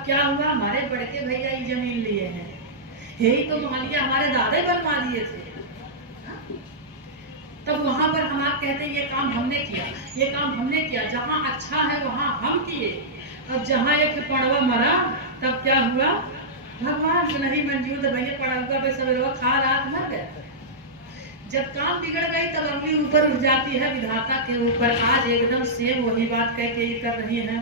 अब क्या हुआ, हमारे बड़के भैया ये जमीन लिए हैं, यही तो मान लिया हमारे दादा बनवा दिए थे। तब वहां पर हम आप कहते हैं ये काम हमने किया, ये काम हमने किया, जहां अच्छा है वहां हम किए। अब जहां एक पड़वा मरा तब क्या हुआ, भगवान को नहीं मंजूर तो भैया पड़वा पे सब लोग खा रात मर गए। जब काम बिगड़ गई तब अगली ऊपर उठ जाती है विधाता के ऊपर। आज एकदम सेम वही बात कह के ये कर रही है,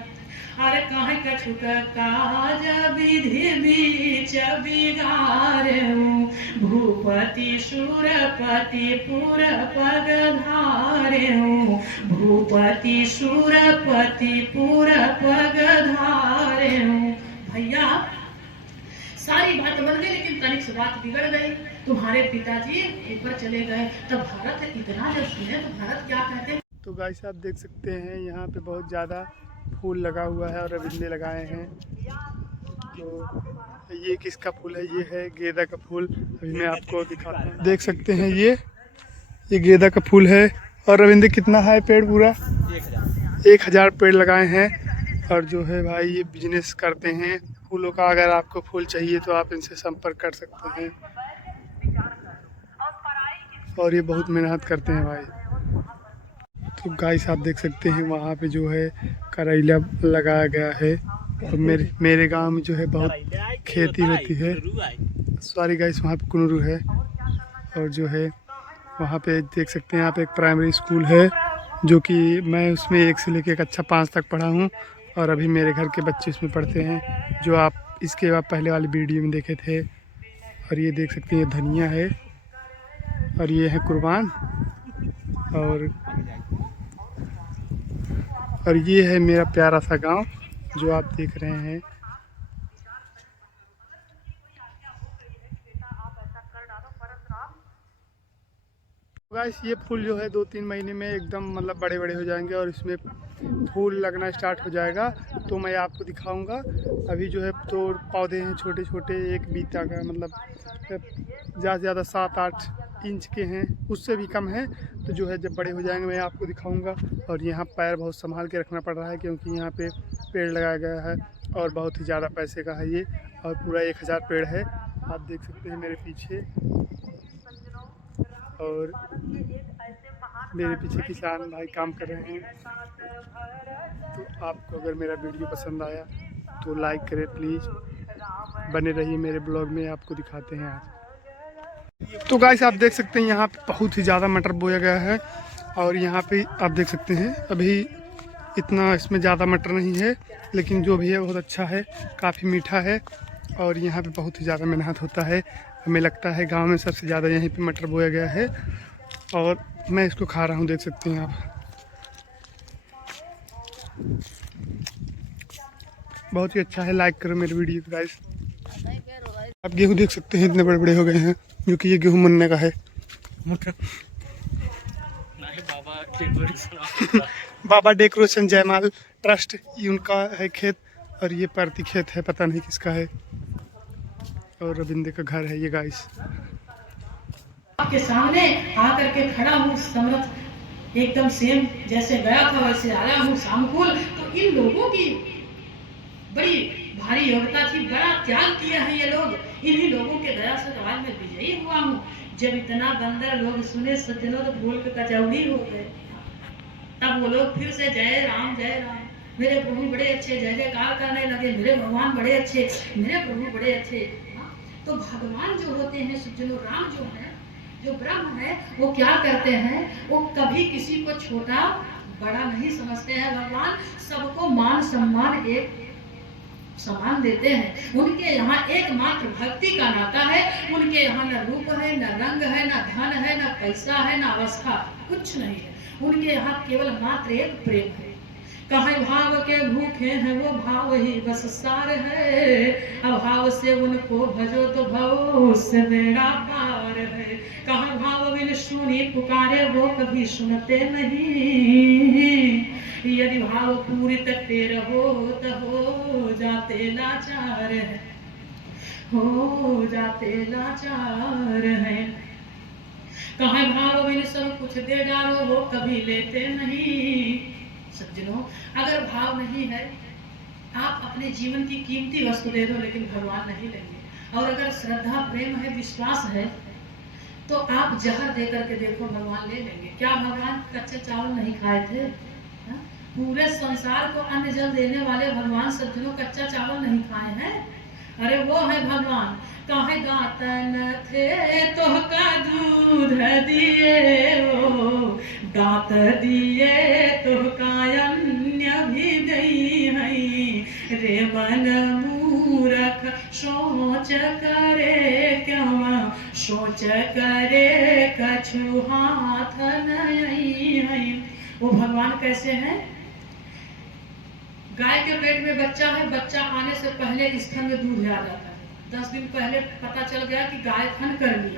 अरे काहे कछुक काज विधि बीच बिगारेऊ, भूपति सुरपति पुर पग धारेऊ, भूपति सुरपति पुर पग धारेऊ। भैया सारी बात बन गई लेकिन तनिक से बात बिगड़ गई, तुम्हारे पिताजी ऊपर चले गए। तब भारत इतना जब सुने तो भारत क्या कहते हैं। तो गाइस आप देख सकते हैं यहाँ पे बहुत ज़्यादा फूल लगा हुआ है और अरिंदे लगाए हैं। तो ये किसका फूल है, ये है गेंदा का फूल। अभी मैं आपको दिखाता हूँ, देख सकते हैं ये गेंदा का फूल है। और अरिंदे कितना है पेड़, पूरा 1000 पेड़ लगाए हैं। और जो है भाई ये बिजनेस करते हैं फूलों का। अगर आपको फूल चाहिए तो आप इनसे संपर्क कर सकते हैं। और ये बहुत मेहनत करते हैं भाई। तो गाइस आप देख सकते हैं वहाँ पे जो है करेला लगाया गया है। और मेरे गांव में जो है बहुत खेती होती है। सॉरी गाइस, वहाँ पे कुनरू है। और जो है वहाँ पे देख सकते हैं आप एक प्राइमरी स्कूल है, जो कि मैं उसमें 1 से लेकर कक्षा 5 तक पढ़ा हूँ। और अभी मेरे घर के बच्चे उसमें पढ़ते हैं, जो आप इसके बाद पहले वाली वीडियो में देखे थे। और ये देख सकते हैं ये धनिया है और ये है कुर्बान। और ये है मेरा प्यारा सा गांव जो आप देख रहे हैं। गाइस ये फूल जो है 2-3 महीने में एकदम मतलब बड़े बड़े हो जाएंगे और इसमें फूल लगना स्टार्ट हो जाएगा। तो मैं आपको दिखाऊंगा। अभी जो है तो पौधे हैं छोटे छोटे, एक बीता का मतलब ज़्यादा से ज़्यादा 7-8 इंच के हैं, उससे भी कम है। तो जो है जब बड़े हो जाएंगे मैं आपको दिखाऊंगा। और यहाँ पैर बहुत संभाल के रखना पड़ रहा है, क्योंकि यहाँ पे पेड़ लगाया गया है और बहुत ही ज़्यादा पैसे का है ये। और पूरा 1000 पेड़ है, आप देख सकते हैं मेरे पीछे। और मेरे पीछे किसान भाई काम कर रहे हैं। तो आपको अगर मेरा वीडियो पसंद आया तो लाइक करें प्लीज़, बने रहिए मेरे ब्लॉग में, आपको दिखाते हैं आज। तो गाइस आप देख सकते हैं यहाँ पे बहुत ही ज़्यादा मटर बोया गया है। और यहाँ पे आप देख सकते हैं अभी इतना इसमें ज़्यादा मटर नहीं है, लेकिन जो भी है बहुत अच्छा है, काफ़ी मीठा है। और यहाँ पे बहुत ही ज़्यादा मेहनत होता है। हमें लगता है गांव में सबसे ज़्यादा यहीं पे मटर बोया गया है। और मैं इसको खा रहा हूँ, देख सकते हैं आप। बहुत ही अच्छा है, लाइक करो मेरे वीडियो को गाइस। आप गेहूँ देख सकते हैं इतने बड़े बड़े हो गए हैं, जो कि ये गेहूँ मनने का है। बाबा डेकोरेशन जयमाल ट्रस्ट, ये उनका है खेत। और ये परती खेत है, पता नहीं किसका है। और रविंद्र का घर है ये गाइस। आपके सामने आकर के खड़ा हूँ समर्थ, एकदम सेम जैसे गया था वैसे आया हूँ सामकुल। तो इन लोगों की बड़ी भारी योग्यता थी, बड़ा त्याग किया है ये लोग। इन्हीं लोगों के दया से आज मैं विजयी हुआ हूँ। जब इतना बंदर लोग सुने सज्जनों तो फूल के कचौड़ी हो गए। तब वो लोग फिर से जय राम मेरे प्रभु बड़े अच्छे, जय जयकार करने लगे। मेरे भगवान बड़े अच्छे, मेरे प्रभु बड़े अच्छे। तो भगवान जो होते हैं सज्जनों, राम जो है, जो ब्रह्म है, वो क्या करते हैं, वो कभी किसी को छोटा बड़ा नहीं समझते हैं। भगवान सबको मान सम्मान एक समान देते हैं। उनके यहाँ एकमात्र भक्ति का नाता है। उनके यहाँ न रूप है, न रंग है, न धन है, न पैसा है, न अवस्था, कुछ नहीं है। उनके यहाँ केवल मात्र एक प्रेम है। कहे भाव के भूखे हैं वो भाव ही बस सार है, अभाव से उनको भजो तो भव से बेड़ा पार है। कहे भाव बिन सुनी पुकारे वो कभी सुनते नहीं, यदि भाव पूरित तेरा हो तो हो जाते लाचार है, हो जाते लाचार है। कहे भाव बिन सब कुछ दे डालो वो कभी लेते नहीं। सज्जनों, अगर भाव नहीं है आप अपने जीवन की कीमती वस्तु दे दो, लेकिन भगवान नहीं लेंगे। और अगर श्रद्धा, प्रेम है, विश्वास है, तो आप जहर दे करके देखो, भगवान ले लेंगे। क्या भगवान कच्चे चावल नहीं खाए थे? हाँ? पूरे संसार को अन्न जल देने वाले भगवान सज्जनों कच्चा चावल नहीं खाए हैं? अरे वो है भगवान। काहे दातन थे तो का दूध दिए, ओ दात दिए तो का अन्य भी गई है रे। मन मूरख सोच करे क्यों, सोच करे कछु हाथ नहीं है। वो भगवान कैसे हैं? गाय के पेट में बच्चा है, बच्चा आने से पहले स्तन में दूध आ जाता है। 10 दिन पहले पता चल गया कि गाय थन कर ली,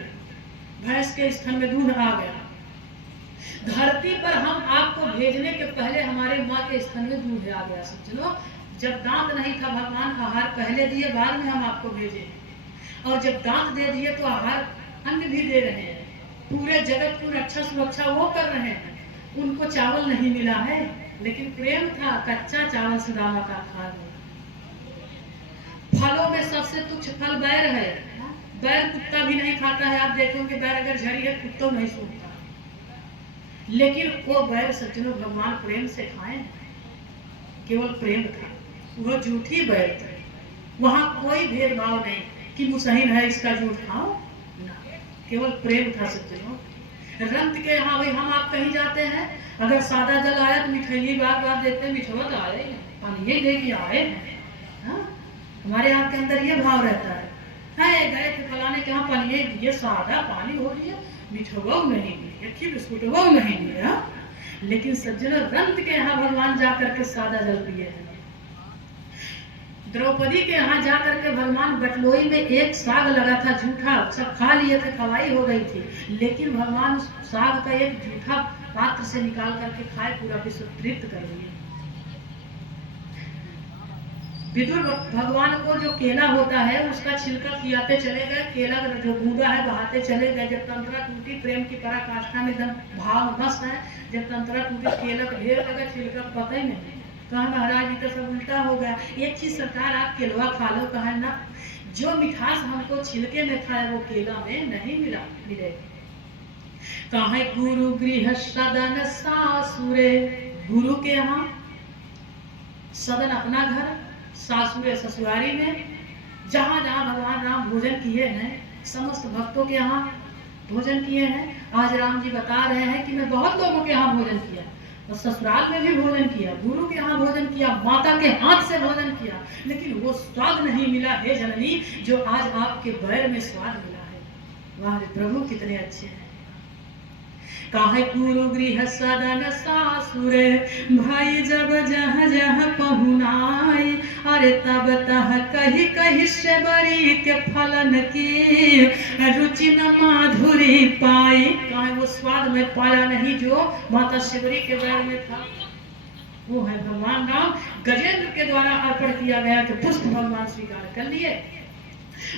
भैंस के स्तन में दूध आ गया। धरती पर हम आपको भेजने के पहले हमारे माँ के स्तन में दूध आ गया। समझो, जब दांत नहीं था, भगवान आहार पहले दिए, बाद में हम आपको भेजे। और जब दांत दे दिए तो आहार अन्न भी दे रहे हैं। पूरे जगत को रक्षा सुरक्षा वो कर रहे हैं। उनको चावल नहीं मिला है, लेकिन प्रेम था। कच्चा चावल सुदामा का खा लो। फलों में सबसे तुच्छ फल बैर है। बैर कुत्ता भी नहीं खाता है। आप देखोगे बैर अगर झड़ी है, कुत्तों नहीं सूंघता। लेकिन वो बैर सज्जनों भगवान प्रेम से खाए, केवल प्रेम था। वो झूठी बैर थे, वहां कोई भेदभाव नहीं कि मुसहिन है इसका जूठ खाओ ना, केवल प्रेम था सज्जनों। रंत के यहाँ भाई हम आप कहीं जाते हैं, अगर सादा जल आया तो मिठाई बार बार देते हैं, मिठवा तो आए पानी ये दे के आए हैं। हाँ? हमारे यहाँ के अंदर ये भाव रहता है, गए थे फलाने के यहाँ पानी ये सादा पानी हो रही है, मिठवा नहीं दिए, बिस्कुट वो नहीं दिया। लेकिन सज्जनों रंत के यहाँ भगवान जाकर के सादा जल पिए हैं। द्रौपदी के यहाँ जाकर के भगवान बटलोई में एक साग लगा था झूठा, सब खा लिए थे, खवाई हो गई थी, लेकिन भगवान उस साग का एक झूठा पात्र से निकाल करके खाए, पूरा विश्व तृप्त कर लिए। विदुर भगवान को जो केला होता है उसका छिलका खिलाते चले गए, केला जो गूदा है बहाते चले गए। जब तंत्रा टूटी, प्रेम की पराकाष्ठा में एकदम भाव मस्त है, जब तंत्रा टूटी केला का ढेर लगा, छिलका पता ही नहीं। कहा महाराज जी तो सब उल्टा हो गया, एक चीज सरकार आप केलवा खा लो। कहा ना, जो मिठास हमको छिलके में था वो केला में नहीं मिलेगी। कहा गुरु गृह सदन सासुरे, गुरु के यहाँ सदन अपना घर, सासुरे ससुरारी में। जहाँ जहाँ भगवान राम भोजन किए हैं, समस्त भक्तों के यहाँ भोजन किए हैं। आज राम जी बता रहे हैं कि मैं बहुत लोगों के यहाँ भोजन किया, और ससुराल में भी भोजन किया, गुरु के यहाँ भोजन किया, माता के हाथ से भोजन किया, लेकिन वो स्वाद नहीं मिला हे जननी जो आज आपके बैर में स्वाद मिला है। वाह रे प्रभु, कितने अच्छे हैं। काहे गुरु गृह सदन सासुरे, भाई जब जहाँ जहाँ पहुनाई, अरे तब तह कही कही से बरी के फलन की, रुचि न माधुरी पाई। काहे वो स्वाद में पाया नहीं जो माता शिवरी के बैर में था। वो है भगवान राम, गजेंद्र के द्वारा अर्पण किया गया कि पुष्प भगवान स्वीकार कर लिए।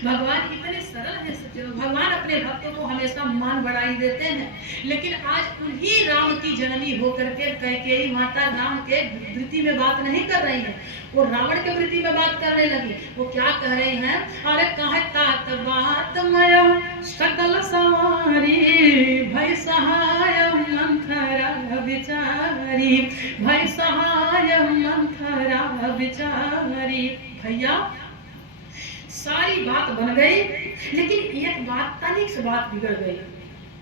भगवान इतने सरल है सज्जनों, भगवान अपने भक्तों को हमेशा मान बढ़ाई देते हैं। लेकिन आज उन्हीं राम की जननी होकर के कैकेयी माता राम के वृत्ति में बात नहीं कर रही है, वो रावण के वृत्ति में बात करने लगी। वो क्या कह रही हैं? अरे कहे तात बात मय सकल सवारी, भय सहाय मंथरा विचारी, भय सहाय मंथरा विचारी। भैया सारी बात बन गई, लेकिन एक बात तनिक से बात बिगड़ गई।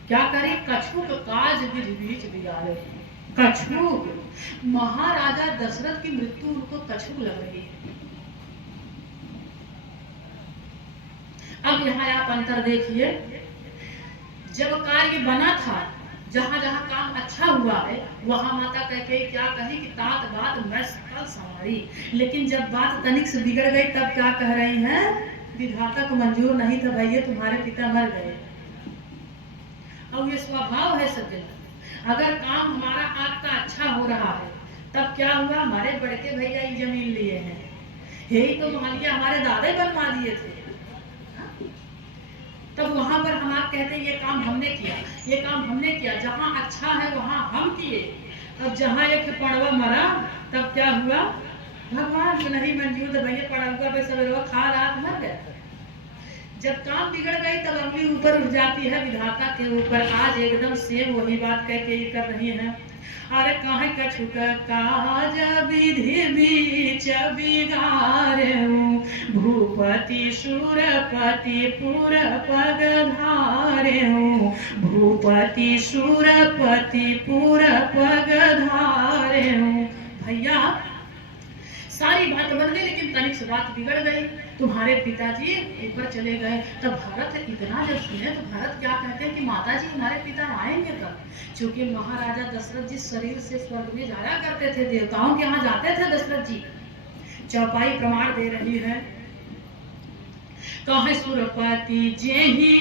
क्या करे? कछुक काज बीच बिगाड़े। कछुक, महाराजा दशरथ की मृत्यु उनको कछुक लग रही है। अब यहाँ आप अंतर देखिए, जब कार्य बना था, जहाँ जहाँ काम अच्छा हुआ है, वहाँ माता कैकेयी क्या कही कि तात बात मैं सकल संवारी। लेकिन जब बात तनिक से बिगड़ गई तब क्या कह रही हैं? विधाता को मंजूर नहीं था भैया, तुम्हारे पिता मर गए। और ये स्वभाव है सज्जन, अगर काम हमारा आपका अच्छा हो रहा है, तब क्या हुआ? हमारे बड़के भैया ये जमीन लिए हैं, यही तो मान लिया हमारे दादा बनवा दिए थे। तब वहां पर हम आप कहते हैं ये काम हमने किया, ये काम हमने किया, जहां अच्छा है वहां हम किए। अब जहां एक पड़वा मरा, तब क्या हुआ? भगवान को नहीं मंजूर तो भैया पड़ा हुआ पे सब लोग खा रात मर गया। जब काम बिगड़ गई तब अगली ऊपर उठ जाती है विधाता के ऊपर। आज एकदम सेम वही बात कह के ये कर रही है। अरे काहे कछुक काज विधि बीच बिगारेऊ, भूपति सुरपति पुर पग धारेऊ, भूपति सुरपति पुर पग धारेऊ। भैया सारी बात बन गई लेकिन तनिक से बात बिगड़ गई। तुम्हारे पिताजी ऊपर चले गए। तब भरत इतना जब सुने तो भरत क्या कहते हैं कि माताजी हमारे पिता आएंगे कब? क्योंकि महाराजा दशरथ जी शरीर से स्वर्ग में जाया करते थे, देवताओं के यहाँ जाते थे दशरथ जी। चौपाई प्रमाण दे रही है। कहे सुरपति जेहि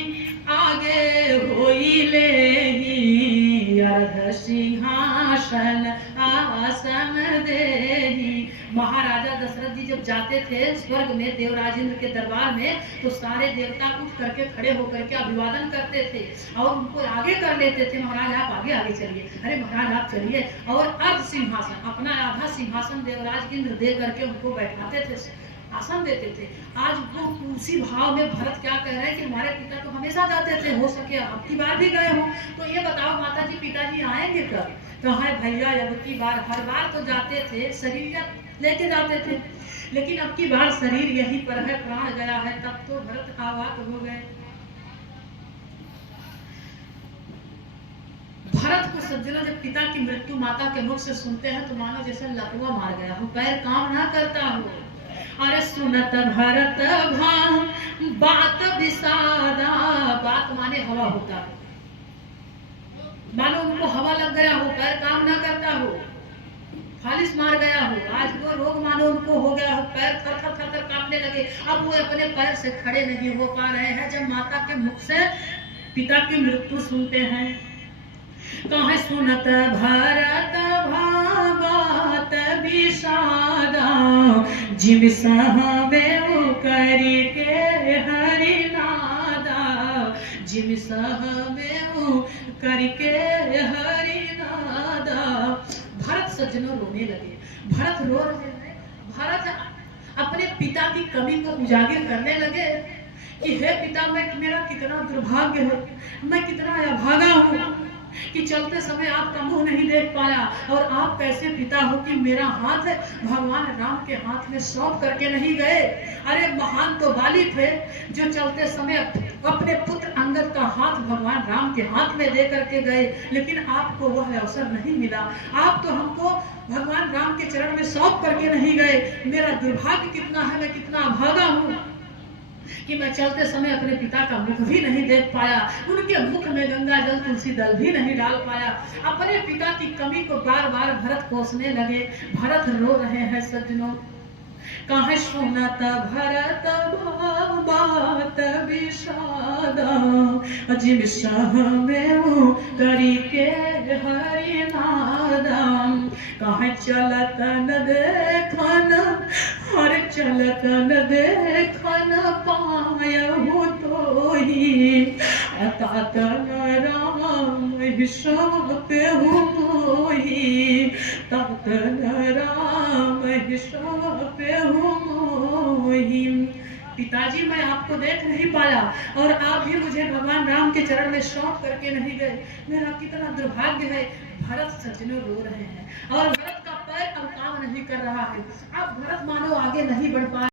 आगे होई लेहि, अर्ध सिंहासन आसन देहि। महाराजा दशरथ जी जब जाते थे स्वर्ग में देवराज इंद्र के दरबार में तो सारे देवता उठ करके खड़े होकर के अभिवादन करते थे और उनको आगे कर लेते थे। महाराज आप आगे आगे चलिए, अरे महाराज आप चलिए। और अर्ध सिंहासन अपना आधा सिंहासन देवराज इंद्र दे करके उनको बैठाते थे, आसन देते थे। आज वो उसी भाव में भरत क्या कह रहे हैं कि हमारे पिता तो हमेशा जाते थे, हो सके अब की बार भी गए हो। तो ये बताओ माता जी पिताजी आएंगे कब? तो है भैया अब की बार, हर बार तो जाते थे शरीर लेके जाते थे लेकिन अब की बार शरीर यहीं पर है, प्राण गया है। तब तो भरत आवाक हो गए। भरत को सज्जनों जब पिता की मृत्यु माता के मुख से सुनते हैं तो मानो जैसे लकवा मार गया हो, पैर काम ना करता हो। अरे सुनत भरत भाव बात विषादा, बात माने हवा होता है, मानो उनको हवा लग गया हो, पैर काम ना करता हो, फालिस मार गया हो। आज वो रोग मानो उनको हो गया हो, पैर थर थर थर थर कांपने लगे। अब वो अपने पैर से खड़े नहीं हो पा रहे हैं जब माता के मुख से पिता की मृत्यु सुनते हैं। कहे सुनत भरत भागवत विषादा, जिम सहबे करी के हरि नादा, जिम सहबे करी के हरि नादा। भरत सज्जनों रोने लगे। भरत रो रहे हैं। भरत अपने पिता की कमी को उजागर करने लगे कि हे पिता, मैं मेरा कितना दुर्भाग्य है, मैं कितना अभागा हूँ कि चलते समय आपका मुंह नहीं देख पाया। और आप कैसे पिता हो कि मेरा हाथ भगवान राम के हाथ में सौंप करके नहीं गए? अरे महान तो बाली थे जो चलते समय अपने पुत्र अंगद का हाथ भगवान राम के हाथ में दे करके गए, लेकिन आपको वह अवसर नहीं मिला। आप तो हमको भगवान राम के चरण में सौंप करके नहीं गए। मेरा दुर्भाग्य कितना है, मैं कितना अभागा हूँ कि मैं चलते समय अपने पिता का मुख भी नहीं देख पाया, उनके मुख में गंगा जल तुलसी दल भी नहीं डाल पाया। अपने पिता की कमी को बार बार भरत कोसने लगे। भरत रो रहे हैं सज्जनों। कहे सुनत भरत बात विषादा, जिम सहबे करी के हरि नादा। कहे चलत न देखन, और चलत न देखन पायहु तोहि, तात न राम सौंपेहु मोहि, तात न राम सौंपेहु मोहि। पिताजी मैं आपको देख नहीं पाया और आप भी मुझे भगवान राम के चरण में सौंप करके नहीं गए, मेरा कितना दुर्भाग्य है। भरत सज्जनों रो रहे हैं और भरत का पैर अब काम नहीं कर रहा है। अब भरत मानो आगे नहीं बढ़ पा